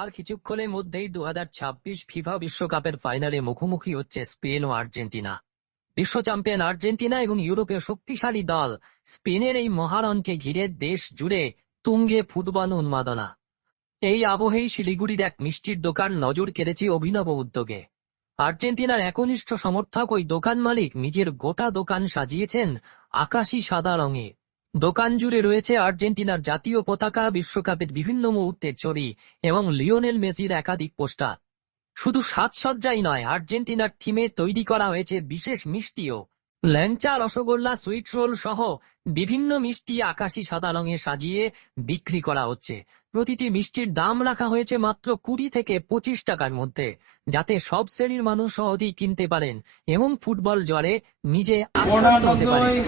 আর কিছুক্ষণের মধ্যেই 2026 ফিফা বিশ্বকাপের ফাইনালে মুখোমুখি হচ্ছে স্পেন ও আর্জেন্টিনা। বিশ্ব চ্যাম্পিয়ন আর্জেন্টিনা এবং ইউরোপের শক্তিশালী দল স্পেনের এই মহারণকে ঘিরে দেশ জুড়ে তুঙ্গে ফুটবল উন্মাদনা। এই আবহেই শিলিগুড়ির এক মিষ্টির দোকান নজর কেড়েছে অভিনব উদ্যোগে। আর্জেন্টিনার একনিষ্ঠ সমর্থক ওই দোকান মালিক নিজের গোটা দোকান সাজিয়েছেন আকাশি সাদা রঙে। দোকান জুড়ে রয়েছে আর্জেন্টিনার জাতীয় পতাকা, বিশ্বকাপের বিভিন্ন মুহূর্তের ছবি এবং লিওনেল মেসির একাধিক পোস্টার। শুধু সাজসজ্জাই নয়, আর্জেন্টিনার থিমে তৈরি করা হয়েছে বিশেষ মিষ্টিও। ল্যাংচা, রসগোল্লা, সুইট রোল সহ বিভিন্ন মিষ্টি আকাশি সাদা রঙে সাজিয়ে বিক্রি করা হচ্ছে। প্রতিটি মিষ্টির দাম রাখা হয়েছে মাত্র 20 থেকে 25 টাকার মধ্যে, যাতে সব শ্রেণীর মানুষ সহজেই কিনতে পারেন এবং ফুটবল জ্বরে নিজে আক্রান্ত হতে পারেন।